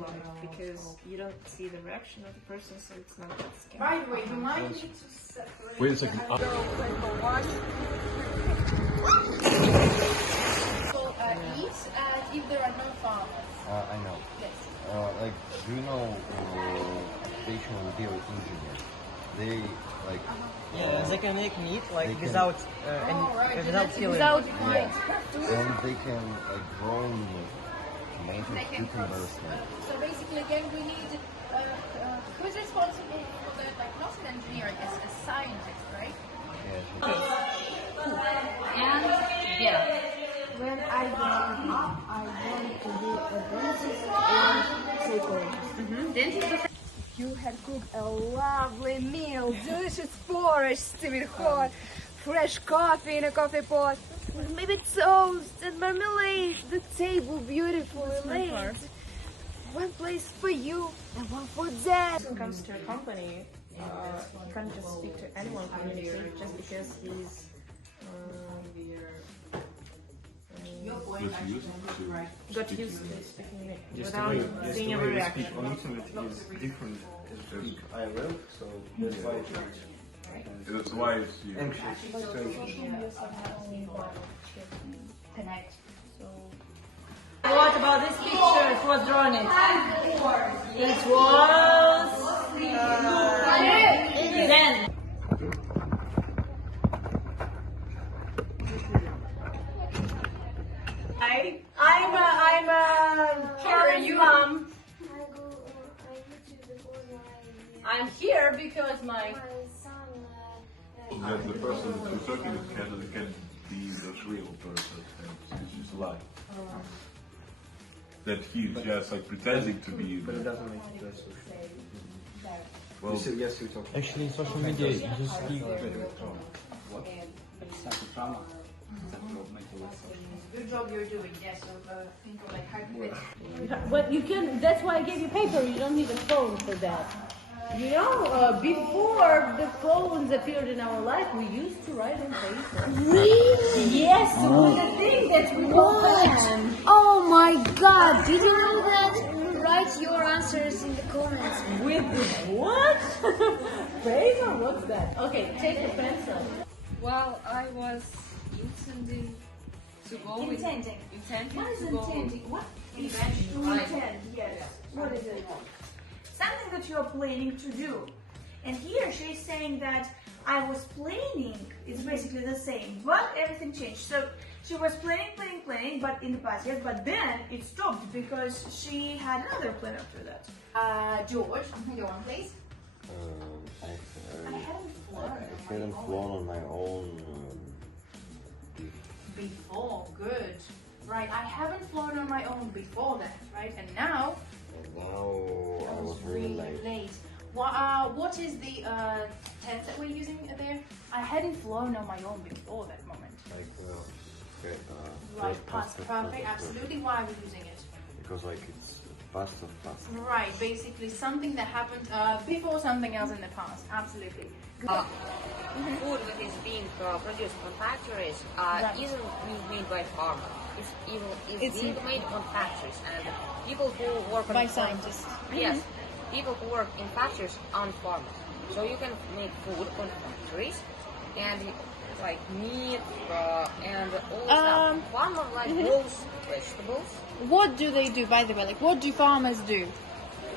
life because you don't see the reaction of the person, so it's not that scary. By the way, you might need to separate. Wait a second. People eat if there are no farmers. I know. Yes. Like, do you know occupational video engineers? They like. Yeah, they can make meat like they can- without Right. without killing. Without And they can like grow tomatoes, cucumbers. So basically, again, we need who's responsible for that? Like not an engineer, I guess, a scientist, right? Yeah. And yeah. When I grew up, I wanted to be a dentist or psychologist. Dentist. You had cooked a lovely meal, delicious porridge with hot, fresh coffee in a coffee pot, with maybe toast and marmalade. The table beautifully laid. One place for you and one for Dad. When it comes to a company, you can't just speak to anyone communicate just because he's got used to speaking Just the without way, seeing a we reaction. speak on internet is different as IRL, so that's why it's That's why it's you. anxious situation. Connect. What about this picture? It was drawn it. It was Zen. I'm a Karen's mom. I'm here because my That the person that you're talking to can be the real person. It's just a lie. That he's just like pretending to be. But it doesn't make it less social. Well, You said yes, you talk. Actually, in social media, you speak. What? Psychodrama. That will make it less social. Good job you're doing. Yes. So think of like hypothetical. But you can, that's why I gave you paper, you don't need a phone for that. You know, before the phones appeared in our life, we used to write on paper. Really? Yes, it was a thing that we planned. Oh my God! Did you know that? Write your answers in the comments. With what? Paper? What's that? Okay, take the pencil. Well, I was intending to go with Intending. intending What is to go intending? What? Intend, yes. What is it? Something that you're planning to do. And here she's saying that I was planning, it's basically the same, but everything changed. So she was planning, but in the past, yes, but then it stopped because she had another plan after that. George, go on, please. I hadn't flown on my own. Before, good. Right, I haven't flown on my own before that, right? And now, And now I was really late. What is the tense that we're using there? I hadn't flown on my own before that moment. Like, okay, Right, past perfect, absolutely. Why are we using it? Because like it's past of past. Right, basically something that happened before something else in the past, absolutely. Food that is being produced from factories isn't being made by farmers. It's being made on factories, and people who work By scientists. Yes, people who work in factories aren't farmers. So you can make food on factories, and like meat and all stuff. Farmers like grows vegetables. What do they do, by the way? Like, what do farmers do?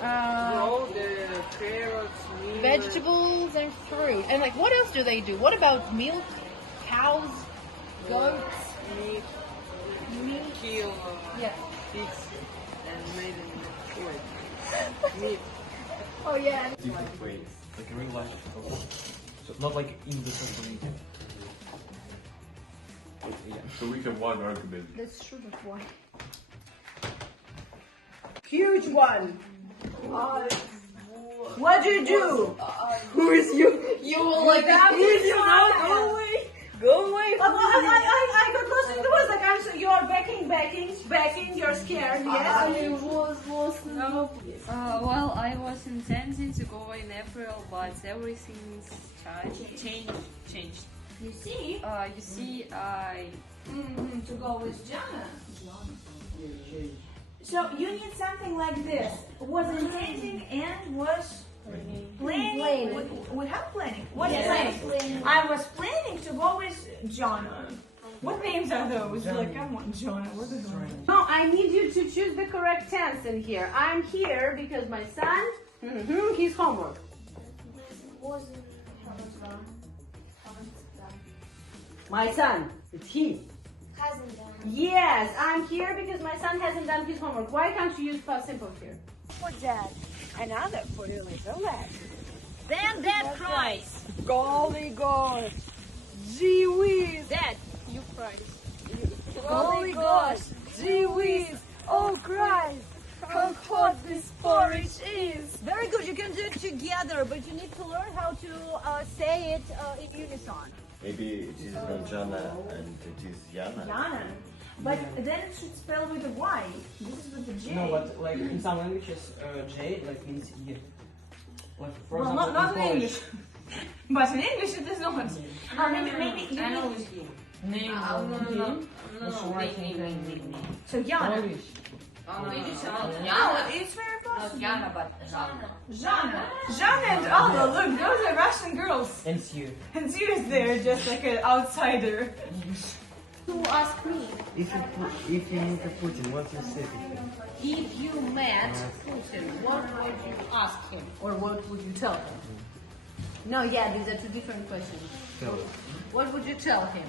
grow the carrots, meat, Vegetables and fruit. And like, what else do they do? What about milk, cows, goats? meat, kill Yeah. pigs and made in meat. Oh yeah. Different ways, like in real life. So not like in the social media. Yeah. so we have one argument. That's true, but why? Huge one. What do you do? Who is you? You will like Who is you now? Go away. go away. I got lost in the woods. Like you're backing. You're scared. Yes. Well, I was intending to go in April, but everything's changed. You see, You see, I to go with Jana. So you need something like this. Was intending and was planning. We have planning. What's planning? I was planning to go with Jonna. What names are those? Like, come on, Jonna. What is that? No, I need you to choose the correct tense in here. I'm here because my son, his homework. My son, it's he. Hasn't done. Yes, I'm here because my son hasn't done his homework. Why can't you use past simple here? For Dad. Another for your little lad. Then Dad cries. Golly gosh. Gee whiz. Dad, you cried. Golly gosh. Gee whiz. Oh Christ. How hot this porridge is. Very good. You can do it together, but you need to learn how to say it in unison. Maybe it is not Jana and it is Yana. Jana. But then it should spell with a Y. This is with a J. No, but like in some languages, J like means Y. Like for Well, example, not in Polish. English. But in English it is not. Maybe you need... Name. So Jana. Polish. No, it's very possible. Jana, but Jana. Jana. Jana and Alma, look, those are Russian girls. And Sue. And Sue is there, just like an outsider. To ask me, If you meet Putin, what you say to him? If you met Putin, what would you ask him? Or what would you tell him? No, yeah, these are two different questions. Tell. What would you tell him?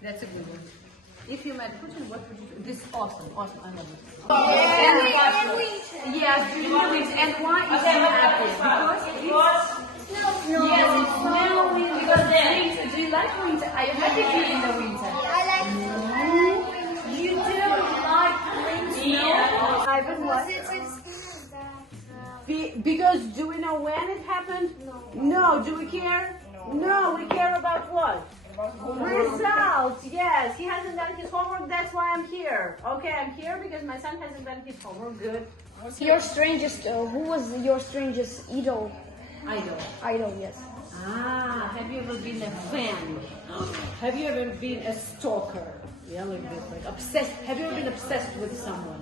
That's a good one. If you met Putin, what would you do? This is awesome, awesome, I love it. Yes, during the winter. And why is he happy? Because yes, it's snowing. Because winter. Do you like winter? Are you happy during the winter? I like You don't like snow? Ivan, what? Because do we know when it happened? No. Do we care? No, we care about what? Results, yes. He hasn't done his homework, that's why I'm here. Okay, I'm here because my son hasn't done his homework. Good. Your strangest, who was your strangest idol? Idol, Yes. Ah, have you ever been a fan? Have you ever been a stalker? Yeah, like this, like obsessed. Have you ever been obsessed with someone?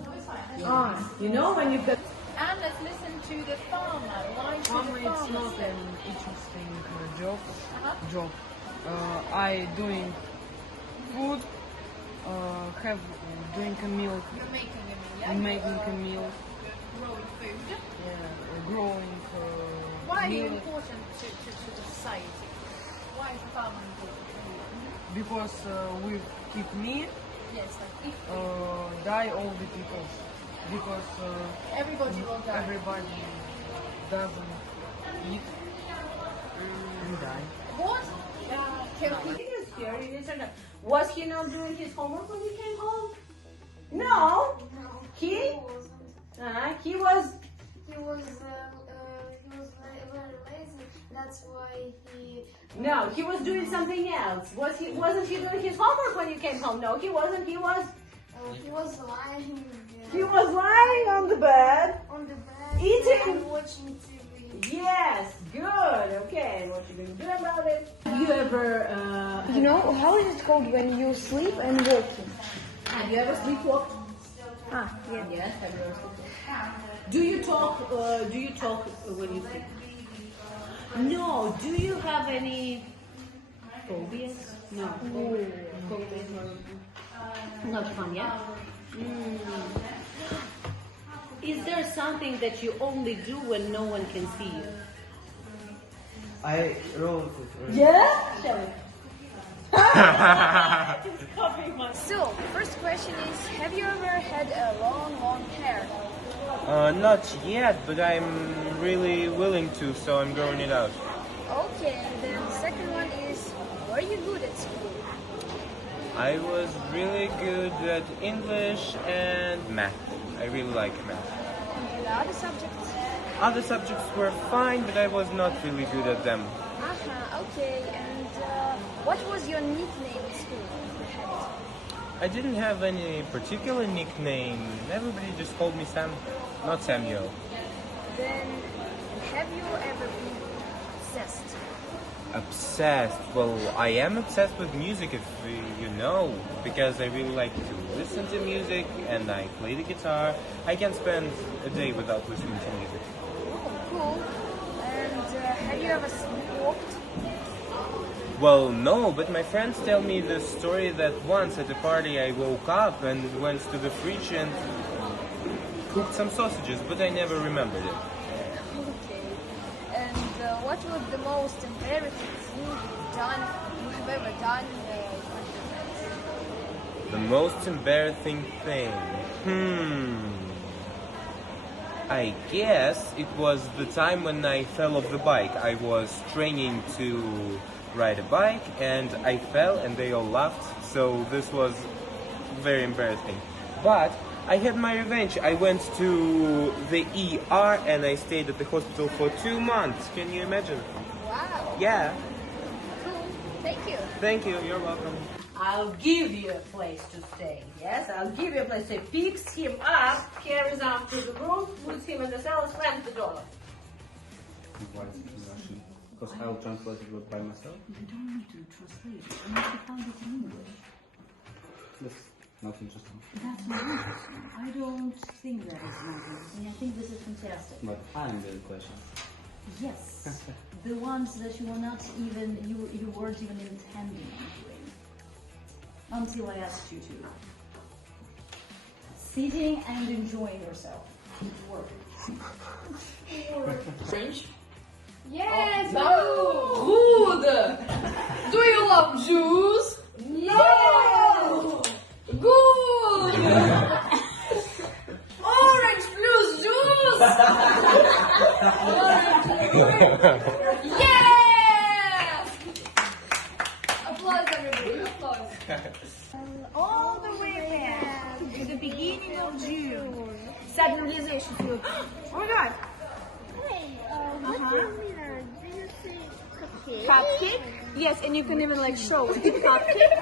Ah, you know when you've got... and let's listen to the farmer. Why to Farmer, the it's farmer not still? an interesting job. I doing food, have doing a meal, You're making a meal, yeah? making a meal, Growing food. growing Why are you meal, important to the society? Why is the farmer important to you? because we keep me, Yes, like if die all the people, because everybody will die. everybody doesn't eat and die. What? Was he not doing his homework when he came home? No. He was. He was very lazy. That's why he. No, he was doing something else. Wasn't he doing his homework when you came home? No, he wasn't. He was lying. He was lying on the bed. On the bed. Eating. And watching TV. Yes, good. Okay, what you gonna do about it? Have you ever? You know how is it called when you sleep and walking? Have you ever sleepwalked? Ah, yeah. Yes. Have you ever sleepwalked? Do you talk? When you sleep? No. Do you have any phobias? No. Phobias are not fun, yeah? Is there something that you only do when no one can see you? I wrote it. Yeah? Shall we? So, first question is, have you ever had a long hair? Not yet, but I'm really willing to, so I'm growing it out. Okay, then the second one is, were you good at school? I was really good at English and math. I really like math. And the other subjects? Other subjects were fine, but I was not really good at them. Okay, and what was your nickname in school? I didn't have any particular nickname. Everybody just called me Sam, not Samuel. Then, have you ever been obsessed? Obsessed. Well, I am obsessed with music, if you know, because I really like to listen to music and I play the guitar. I can spend a day without listening to music. Oh, cool. And have you ever smoked? Well, no, but my friends tell me the story that once at a party I woke up and went to the fridge and cooked some sausages, but I never remembered it. Okay. And what was the most embarrassing thing you have ever done with your friends? The most embarrassing thing? I guess it was the time when I fell off the bike. I was training to ride a bike and I fell and they all laughed, so this was very embarrassing. But I had my revenge. I went to the ER and I stayed at the hospital for 2 months. Can you imagine? Wow. Yeah. Cool. Thank you. Thank you. You're welcome. I'll give you a place to stay. Yes, I'll give you a place to stay. Picks him up, carries him to the room, puts him in the cell, slams the door. Why is it in Russian? Because I'll translate it by myself. You don't need to translate it. You need to find it in English. That's not interesting. That's not interesting. I don't think that is not interesting. I think this is fantastic. But I'm the question. Yes. The ones that you were not even, you weren't even intending on doing. Until I asked you to. Sitting and enjoying yourself. Work. French? Yes. Rude! Do you love Jews? No. Good! Orange plus juice! Yes! Applause, everybody. Applause. All the way back to the beginning of June. Stabilization fluid. Oh my god. Hey, what do you mean? Do you say cupcake? Cupcake? Yes, and you can even like show it. Cupcake?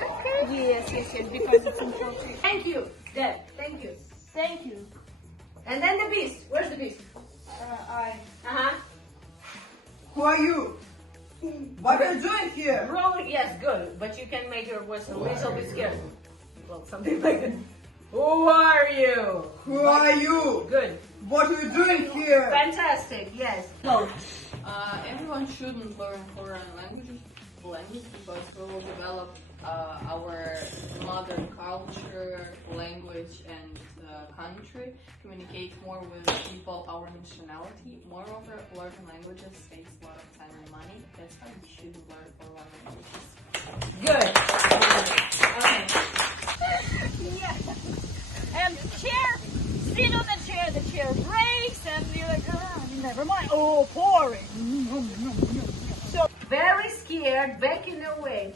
Yes, because it's important. Thank you, Dad. Thank you. Thank you. And then the beast. Where's the beast? Who are you? What are you doing here? Rolling, yes, good. But you can make your voice a little bit scared. Well, something like that. Who are you? Who are you? Good. What are you doing here? Fantastic, yes. No. Everyone shouldn't learn foreign language because we will develop our modern culture, language, and country, communicate more with people our nationality. Moreover, learning languages saves a lot of time and money. That's why we should learn foreign languages. Good. Okay. Yeah. And chair, sit on the chair breaks, and you're like, never mind. Oh, pouring. So, very scared, backing away.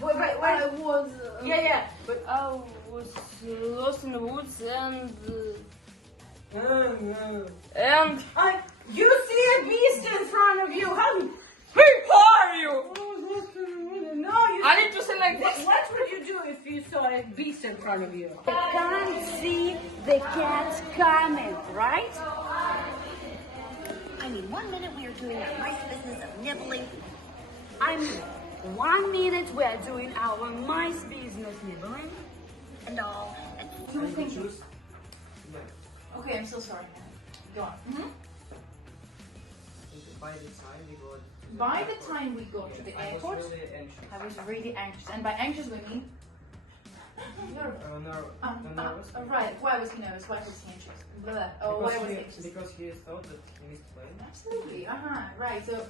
Wait, I was. Yeah. But I was lost in the woods and. You see a beast in front of you. How are you? No, you. I need to say like this. What would you do if you saw a beast in front of you? I can't see the cats coming, right? I mean, 1 minute we are doing our nice business of nibbling. I mean, 1 minute we are doing our mice business nibbling and all. Okay, I'm so sorry. Go on. By the time we got to the airport, I was really anxious. And by anxious we mean nervous. Right. Why was he nervous? Why was he anxious? Blah. Oh, why was he anxious? Because he thought that he missed the plane. Absolutely. Right. So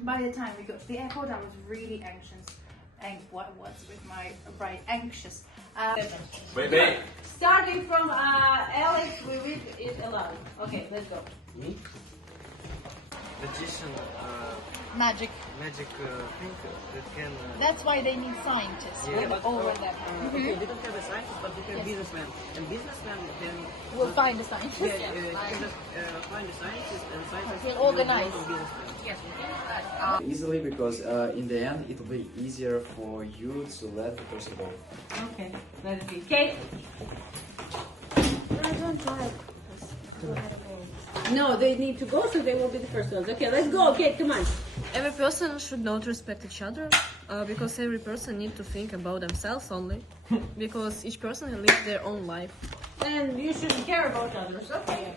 by the time we got to the airport, I was really anxious. And what was with my anxious? Baby. Starting from Alex, we read it aloud. Okay, let's go. Me? Magician. Magic Thing that can. That's why they need scientists. Yeah, but over that. Okay, they don't have a scientist, but they have businessmen. And businessmen can. We'll find a scientist. Yeah, you can just find a scientist and scientists. He'll organize. Yes, Easily, because in the end it will be easier for you to let the person go. Okay, let it be. Kate? I don't like this. No, they need to go, so they will be the first ones. Okay, let's go. Kate, come on. Every person should not respect each other, because every person needs to think about themselves only, because each person lives their own life. And you should care about others, okay.